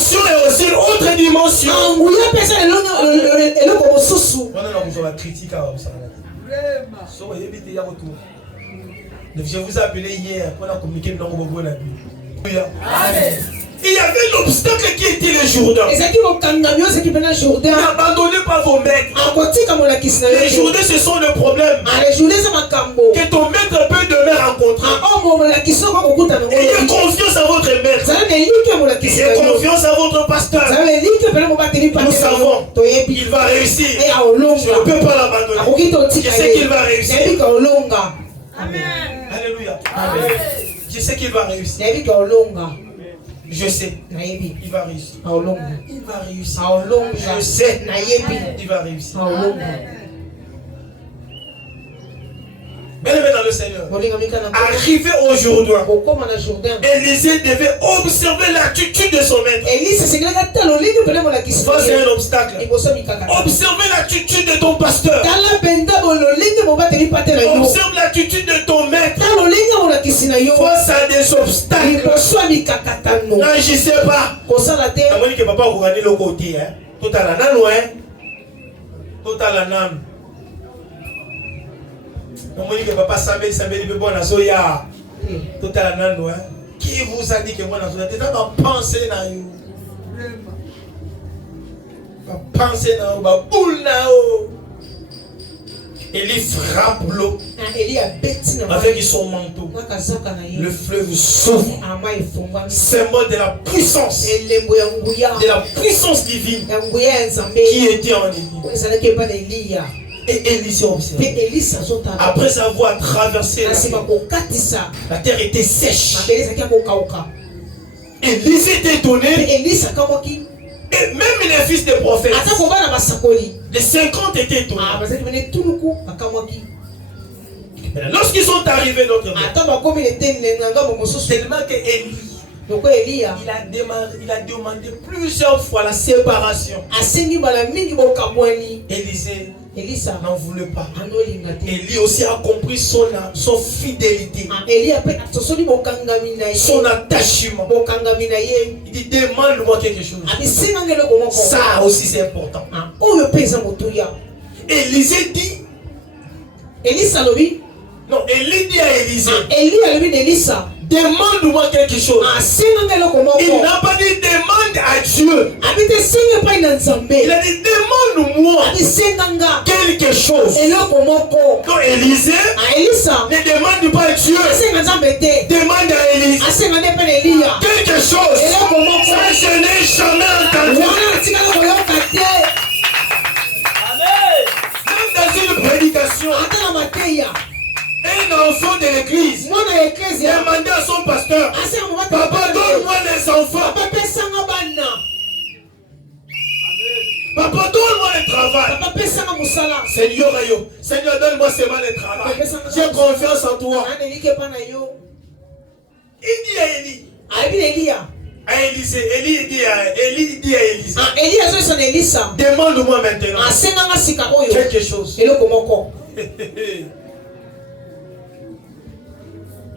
onction est aussi une autre dimension. Je vous ai appelé hier pour communiquer le nom de la Bible. Amen. Il y avait l'obstacle qui était le Jourdain. N'abandonnez pas vos maîtres. Les Jourdains, ce sont le problème. Que ton maître peut demain rencontrer. Ayez confiance à votre maître. Ayez confiance à votre pasteur. Nous savons qu'il va réussir. Je ne peux pas l'abandonner. Je sais qu'il va réussir. Amen. Alléluia. Amen. Je sais qu'il va réussir. Je sais. Il va réussir. Il va réussir. Je sais. Il va réussir. Bien-aimé dans le Seigneur, arrivé au Jourdain, Élisée devait observer l'attitude de son maître. Ça, c'est un obstacle. Observer l'attitude de ton pasteur. Observe l'attitude de ton maître. Face à des obstacles. N'agissez pas. Que papa vous gagnez le côté. Tout à la nan, ouais. Tout à la nan. Que papa Sabel bon à Soya. Tout à la nan, ouais. Qui vous a dit que moi dans Soya? T'es dans ma pensée dans you. Ma pensée dans you. Ma boule dans you. Élie frappe l'eau avec son manteau. Le fleuve s'ouvre. Symbole de la puissance. De la puissance divine qui était en Élie. Et Élisée observe. Après avoir traversé la terre était sèche. Élisée était étonné. Et même les fils des prophètes, les 50 étaient étonnés. Lorsqu'ils sont arrivés, tellement qu'Élie, il a demandé plusieurs fois la séparation. Élisée n'en voulait pas. Élie aussi a compris son fidélité, son attachement. Il dit demande-moi quelque chose. Ça aussi c'est important. Élisée dit. Non, Élie dit à Élisée. Demande-moi quelque chose. Il n'a pas dit demande à Dieu. Il a dit demande-moi quelque chose. Donc Élisée ne demande pas à Dieu. Demande à Élisée quelque chose. Ça, je n'ai jamais entendu. Même dans une prédication, un enfant de l'église demandait à son pasteur, papa, donne-moi les enfants. Papa, donne-moi le travail. Seigneur, donne-moi seulement le travail. J'ai confiance en toi. Il dit à Élie. À Élisée. Élie dit à Élisée. Demande-moi maintenant quelque chose.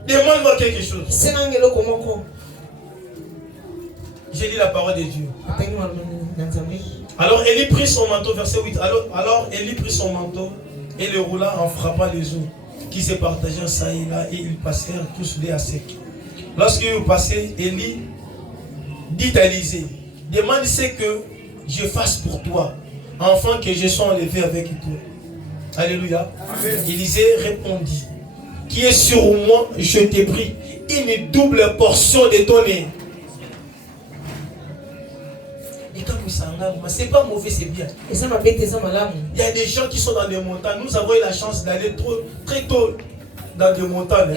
Demande-moi quelque chose. J'ai dit la parole de Dieu. Alors Élie prit son manteau, verset 8. Alors Élie prit son manteau et le roula en frappant les eaux qui se partagèrent ça et là, et ils passèrent tous les à sec. Lorsqu'ils passaient, Élie dit à Élisée, demande ce que je fasse pour toi, afin que je sois enlevé avec toi. Alléluia. Amen. Élisée répondit, qui est sur moi, je t'ai pris une double portion de ton nez. Et quand vous savez, c'est pas mauvais, c'est bien. Il y a des gens qui sont dans des montagnes. Nous avons eu la chance d'aller très tôt dans des montagnes.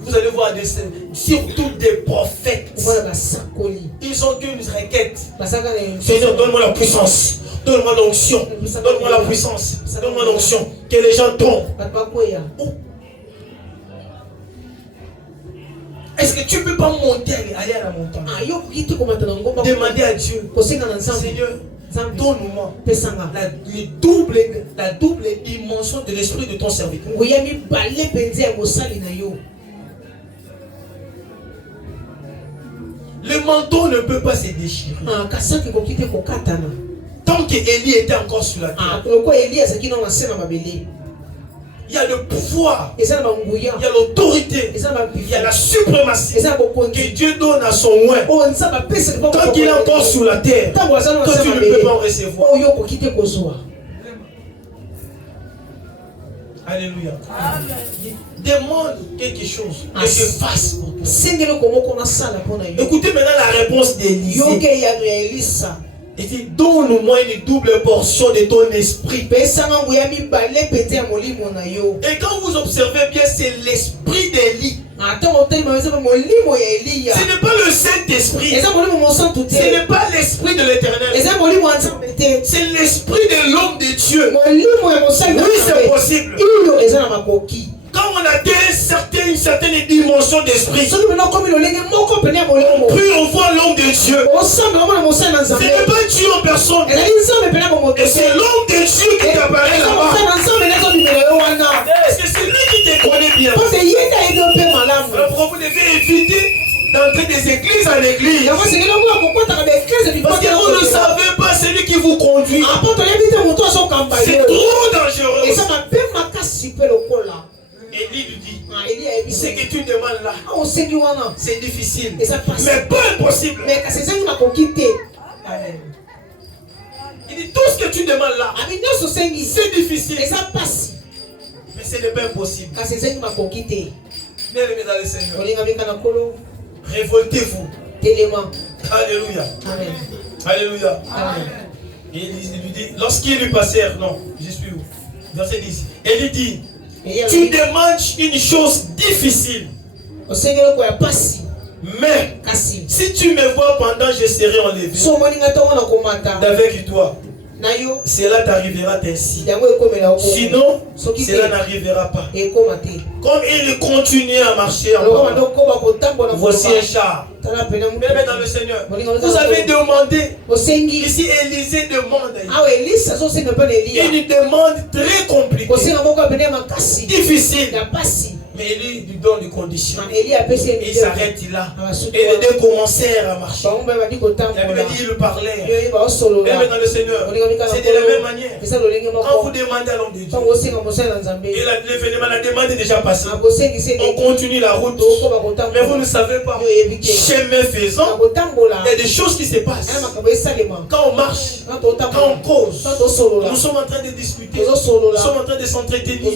Vous allez voir surtout des prophètes. Ils ont qu'une requête. Seigneur, donne-moi la puissance. Donne-moi l'onction. Donne-moi la puissance. Donne-moi l'onction. Que les gens tombent. Est-ce que tu ne peux pas monter, aller à la montagne? Demander à Dieu, Seigneur, donne-moi la double dimension de l'esprit de ton serviteur. Le manteau ne peut pas se déchirer. Tant qu'Élie était encore sur la terre, il y a le pouvoir, il y a l'autorité, il y a la suprématie que Dieu donne à son oint. Tant qu'il est encore sur la terre, toi tu ne peux pas en recevoir. Alléluia. Demande quelque chose et se fasse pour toi. Écoutez maintenant la réponse d'Élisée. Il dit, donne-moi une double portion de ton esprit. Et quand vous observez bien, c'est l'esprit d'Élie. Ce n'est pas le Saint-Esprit. Ce n'est pas l'esprit de l'Éternel. C'est l'esprit de l'homme de Dieu. Oui, c'est possible. Quand on a une certaine dimension d'esprit, puis on voit l'homme de Dieu. Ce n'est pas Dieu en personne. Et c'est l'homme de Dieu qui t'apparaît là-bas. Est-ce que c'est lui qui te connaît bien? Alors pourquoi vous devez éviter d'entrer des églises en église? Parce que vous ne savez pas celui qui vous conduit. C'est trop dangereux. Élie lui dit, ce que tu demandes là, c'est difficile, mais pas impossible. Il dit, tout ce que tu demandes là, c'est difficile, mais ce n'est pas impossible. Bien aimé dans le Seigneur, révoltez-vous. Alléluia. Amen. Alléluia. Amen. Et il lui dit, lorsqu'ils lui passèrent, non, je suis où? Verset 10. Et il dit, tu demandes une chose difficile. Mais si tu me vois pendant, je serai enlevé d'avec toi. Cela t'arrivera ainsi. Sinon, cela n'arrivera pas. Comme il continue à marcher encore, voici un char. Bien dans le Seigneur, vous avez demandé. Ici, Élisée demande une demande très compliquée, difficile. Mais Élie lui donne des conditions. Et il s'arrête là. Et les deux commencèrent à marcher. La Bible dit il parlait. Même dans le Seigneur, c'est de la même manière. Quand vous demandez à l'homme de Dieu, et la demande est déjà passée, on continue la route. Mais vous ne savez pas, chemin faisant, il y a des choses qui se passent. Quand on marche, quand on cause, nous sommes en train de discuter, nous sommes en train de s'entretenir.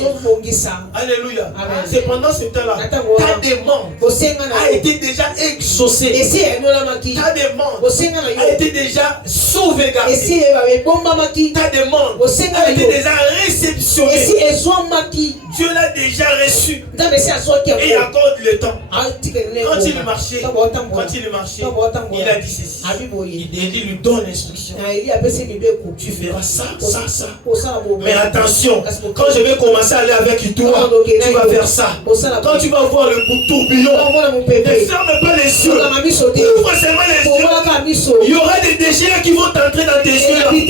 Alléluia. C'est pendant ce temps-là, ta demande a été déjà exaucée. Ta demande a été déjà sauvegardée. Ta demande a été déjà réceptionnée. Dieu l'a déjà reçu. Et il accorde le temps. Quand il marchait, il a dit ceci. Il lui donne l'instruction. Tu feras ça, ça, ça. Mais attention, quand je vais commencer à aller avec toi, tu vas faire ça. Quand tu vas voir le tourbillon, ne ferme pas les yeux. Ouvre seulement les yeux. Il y aura des déchets qui vont t'entrer dans tes yeux. Mais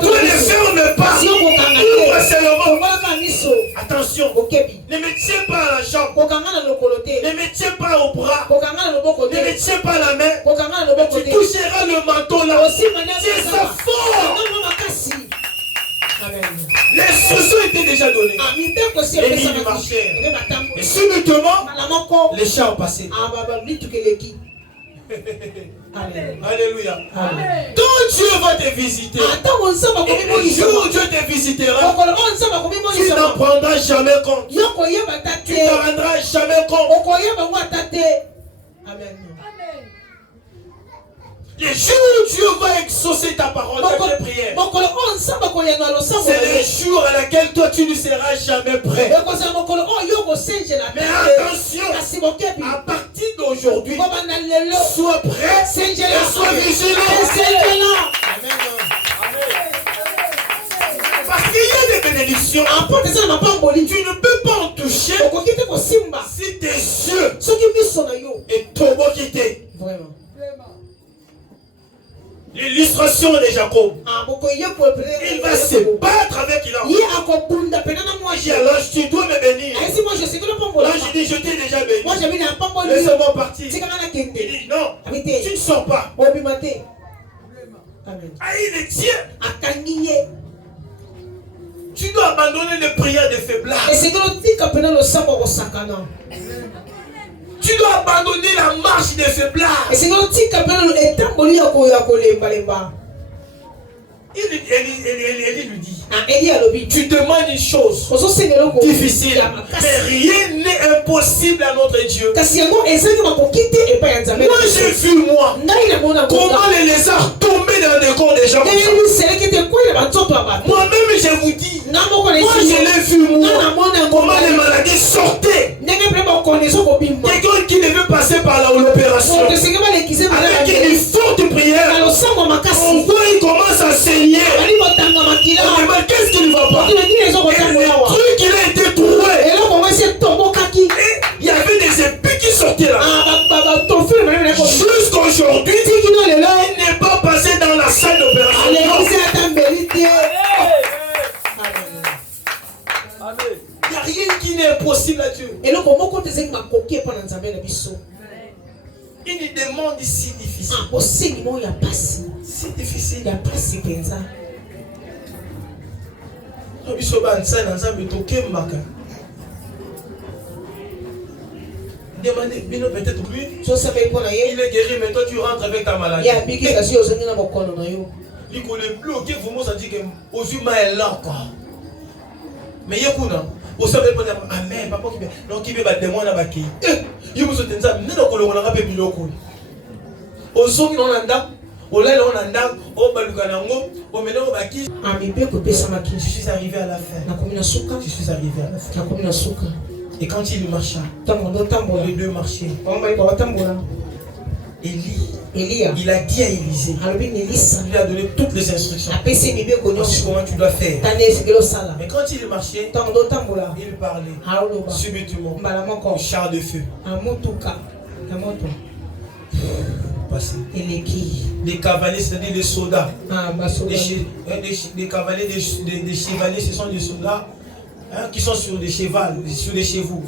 toi ne ferme pas. Ouvre seulement. Attention. Ne me tiens pas à la jambe. Ne me tiens pas au bras. Ne me tiens pas à la main. Tu toucheras le manteau là. Tiens ça fort. Les instructions étaient déjà données. Et il marchait. Et subitement, les chars passaient. Alléluia. Quand Dieu va te visiter, et le jour où Dieu te visitera, tu n'en prendras jamais compte. Tu ne rendras jamais compte. Amen. Les jours où Dieu va exaucer ta parole, ta prière, c'est le jour à laquelle toi tu ne seras jamais prêt. Mais attention, à partir d'aujourd'hui, sois prêt et sois vigilant. Parce qu'il y a des bénédictions, tu ne peux pas en toucher si tes yeux est trop beau quitter. Vraiment. l'illustration de Jacob. Il va se battre avec l'ange. Alors tu dois me bénir. L'ange dit je t'ai déjà béni. Laisse-moi partir. Il dit non, tu ne sors pas. Ah, il est tient. Tu dois abandonner les prières de faiblesse. Tu dois abandonner la marche des faiblesses. Élie lui dit, tu demandes une chose difficile, mais rien n'est impossible à notre Dieu. Moi j'ai vu comment les lézards tombaient dans des corps des gens. Moi-même je vous dis, moi je l'ai vu comment les maladies sortaient. Quelqu'un qui devait passer par l'opération avec une forte prière, on voit il commence à saigner. Mais qu'est-ce qui ne va pas? Et le truc il a été trouvé. Et il y avait des épées qui sortaient là. Jusqu'aujourd'hui, il n'est pas passé dans la salle d'opération. Il n'y a rien qui n'est impossible à Dieu. Une demande si difficile. Si difficile. Demandez, peut-être lui, il est guéri, mais toi tu rentres avec ta maladie. Il connaît plus, ok, vous m'avez dit que aujourd'hui, est là encore. Mais il y a quoi? Vous savez pas, amen, papa qui donc il va demander à Baki. Il vous souhaite ça, nous on a pas biloko. Au son on anda, au là on anda, au balukanango, au maintenant Baki. Je suis arrivé à la fin. Je suis arrivé à la fin. Et quand il marcha, les deux marchaient. Élie, il a dit à Élisée, il lui a donné toutes les instructions. Voici comment tu dois faire. Mais quand il marchait, il parlait subitement au char de feu. Passé. Les cavaliers, c'est-à-dire les soldats. Les cavaliers, des chevaliers, ce sont des soldats qui sont sur des chevaux.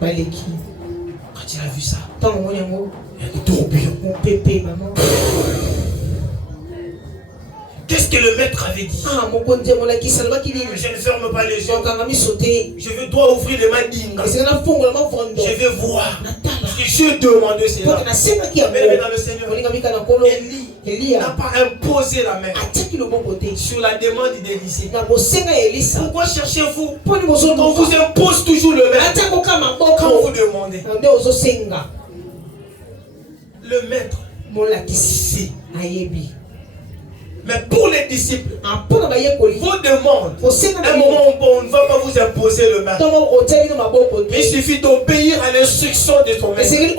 Quand il a vu ça, il a dit tourbillon. Qu'est-ce que le maître avait dit? Je ne ferme pas les yeux. Je dois ouvrir les mains dignes. Je vais voir. Parce que Dieu demandait cela. Mais dans le Seigneur, Élie n'a pas imposé la main sur la demande d'Élisée. Pourquoi cherchez-vous? On vous impose toujours le maître. Quand vous demandez. Le maître, ici. Mais pour les disciples, vos demandes, à un moment où on ne va pas vous imposer le maître. Mais il suffit d'obéir à l'instruction de ton maître. C'est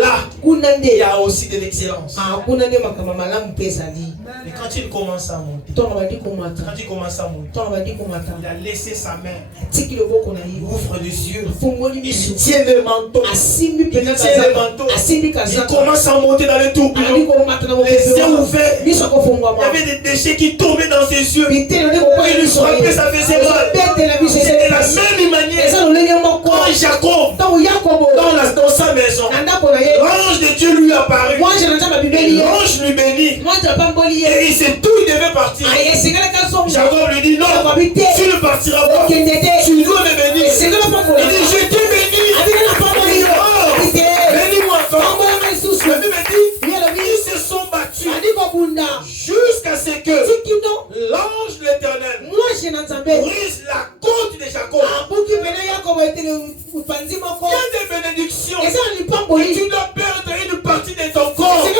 là qu'il y a aussi de l'excellence. Et quand il commence à monter, il a laissé sa main. Il ouvre les yeux. Il tient le manteau. Il commence à monter dans le tourbillon. Les yeux ouverts. Il y avait des déchets qui tombaient dans ses yeux. Il lui frappait, ça faisait mal. C'était la même manière quand Jacob, dans sa maison, l'ange de Dieu lui apparut. L'ange lui bénit. Et il sait tout, il devait partir. Jacob lui dit non, tu ne partiras pas. Tu dois me bénir. Il dit je t'ai béni. Bénis-moi encore. Ils se sont battus jusqu'à ce que l'ange de l'Éternel brise la côte de Jacob. Il y a des bénédictions. Tu dois perdre une partie de ton corps. Il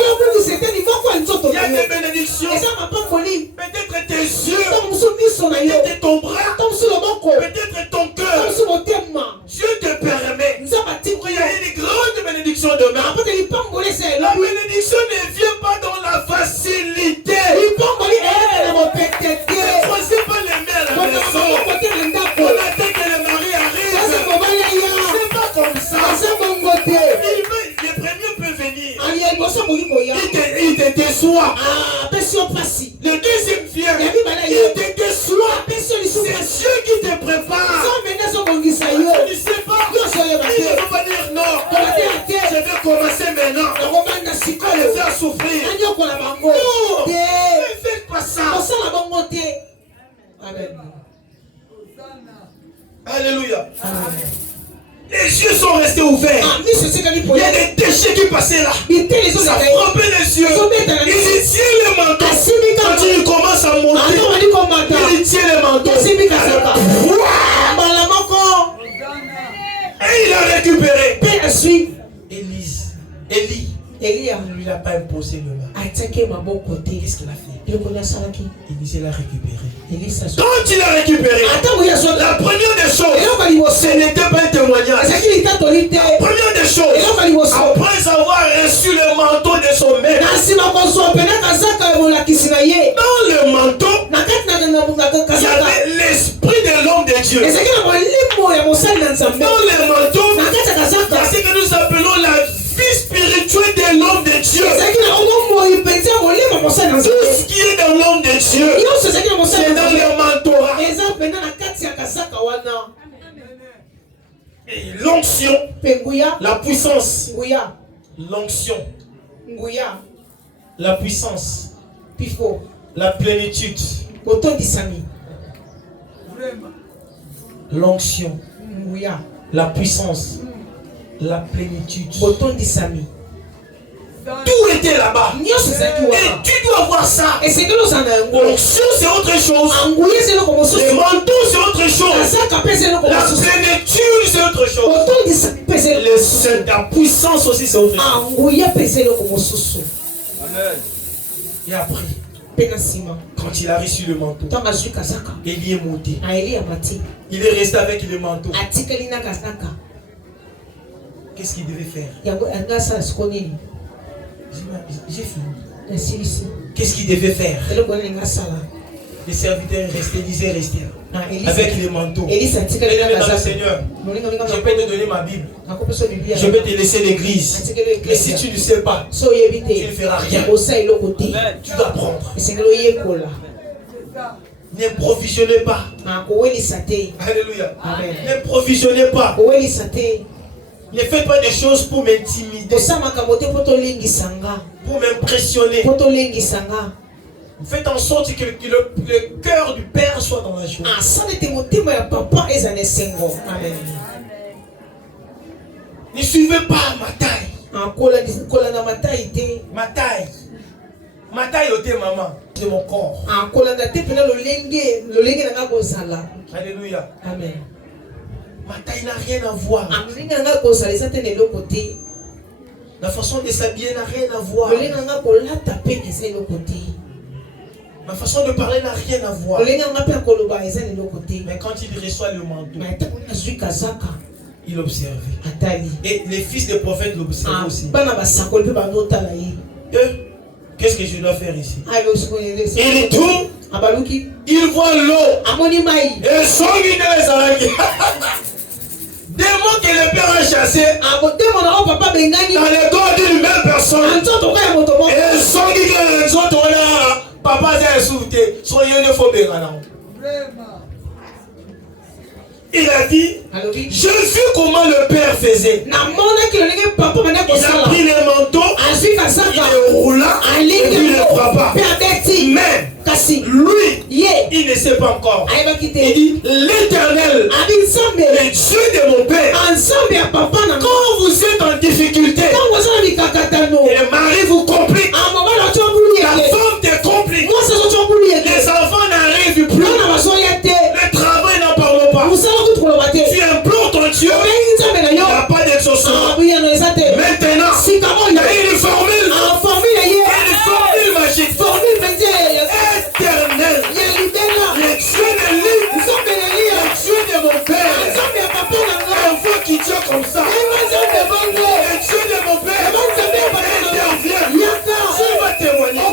y a des bénédictions. Peut-être tes yeux, peut-être ton bras, peut-être ton cœur. Dieu te permet. Il y a une grande bénédiction demain. La bénédiction ne vient pas dans la facilité. Ne choisis pas les mères à la maison. On attend que le mari arrive. C'est pas comme ça. Les premiers peuvent venir. il te déçoit. Le deuxième vient, il te déçoit. C'est Dieu qui te prépare. Tu ne sais pas. Il ne faut pas dire non. Je vais commencer maintenant. À le faire souffrir. Non, ne faites pas ça. Amen. Alléluia. Les yeux sont restés ouverts. Il y a des déchets qui passaient là. Ça frappait les yeux. Il tient le manteau. Quand il commence à monter, il tient le manteau. Et il a récupéré. Élie ne lui a pas imposé le mal. Qu'est-ce qu'il a fait? Élie l'a récupéré. Quand il a récupéré, la première des choses, ce n'était pas un témoignage. La première des choses, après avoir reçu le manteau de son maître, dans le manteau, il y avait l'esprit de l'homme de Dieu. Dans le manteau, c'est ce que nous appelons la vie spirituelle de l'homme de Dieu. Tout ce qui est dans l'homme de Dieu, c'est dans le mentorat. Et l'onction, la puissance, l'onction, la puissance, la plénitude, l'onction, la puissance, la plénitude. Tout était là-bas. Et tu dois voir ça. L'onction, c'est autre chose. Le manteau, c'est autre chose. La plénitude, c'est autre chose. La puissance aussi, c'est autre chose. Amen. Et après, quand il a reçu le manteau, Élie est monté. Il est resté avec le manteau. Qu'est-ce qu'il devait faire? J'ai fini. Qu'est-ce qu'il devait faire? Les serviteurs restaient, disaient rester avec les manteaux. Et dans le Seigneur, je peux te donner ma Bible. Je peux te laisser l'église. Mais si tu ne sais pas, tu ne feras rien. Tu dois apprendre. Ne provisionnez pas. Alléluia. Ne provisionnez pas. Ne faites pas des choses pour m'intimider, pour m'impressionner. Faites en sorte que le cœur du Père soit dans la joie. Ne suivez pas ma taille. Ma taille était maman de mon corps. Alléluia. Amen. Ma taille n'a rien à voir. La façon de s'habiller n'a rien à voir. Ma façon de parler n'a rien à voir. Mais quand il reçoit le manteau, il observait. Et les fils des prophètes l'observaient aussi. Qu'est-ce que je dois faire ici? Il tourne. Il voit l'eau. Et son guide les araignées. Démon que le Père a chassé dans le corps d'une même personne. Et son guide les autres là. Papa s'est sauté. Soyez une fois bénin. Il a dit, je vis comment le Père faisait. Il a pris les manteaux, il les roula, et puis il les frappa. Mais lui, il ne sait pas encore. Il dit, l'Éternel, le Dieu de mon Père, quand vous êtes en difficulté, et le mari vous complique, la femme te complique, les enfants n'arrivent plus, le travail n'en parle pas. Tu implores ton Dieu, il n'y a pas d'exaucement. Maintenant, il y a une formule. Une formule magique. Éternel. Le Dieu de l'île. Le Dieu de mon Père. Un feu qui tient comme ça. Le Dieu de mon Père. Intervient. Je vais témoigner.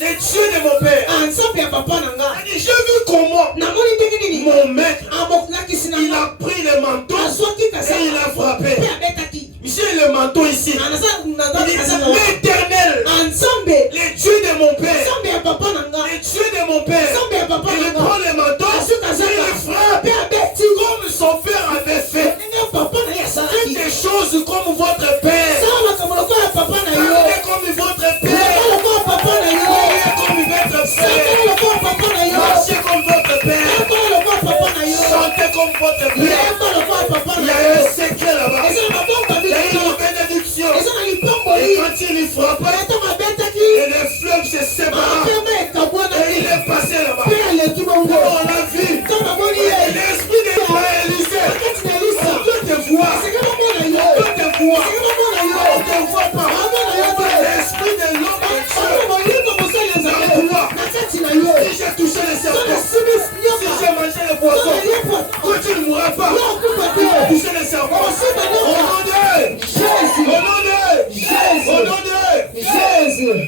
Le Dieu de mon Père. J'ai vu comment mon maître mon père. Il prend les manteaux, il frappe comme son père avait fait. Faites des choses comme votre père. Parlez comme votre père. Parlez comme votre père. Marchez comme votre père. Chantez comme votre père. Il y a un secret là-bas. Il y a une bénédiction. Et quand il y frappe, et les fleuves se séparent. Et il est passé là-bas. On l'a vu. L'esprit de Élisée. On peut te voir. On peut te voir. On ne te voit pas. L'esprit de l'homme de Dieu. Si j'ai touché les serpents, si j'ai mangé le poisson, quand tu ne mourras pas, tu vas toucher les serpents. Au nom de Jésus. Au nom de Jésus. Au nom de Jésus.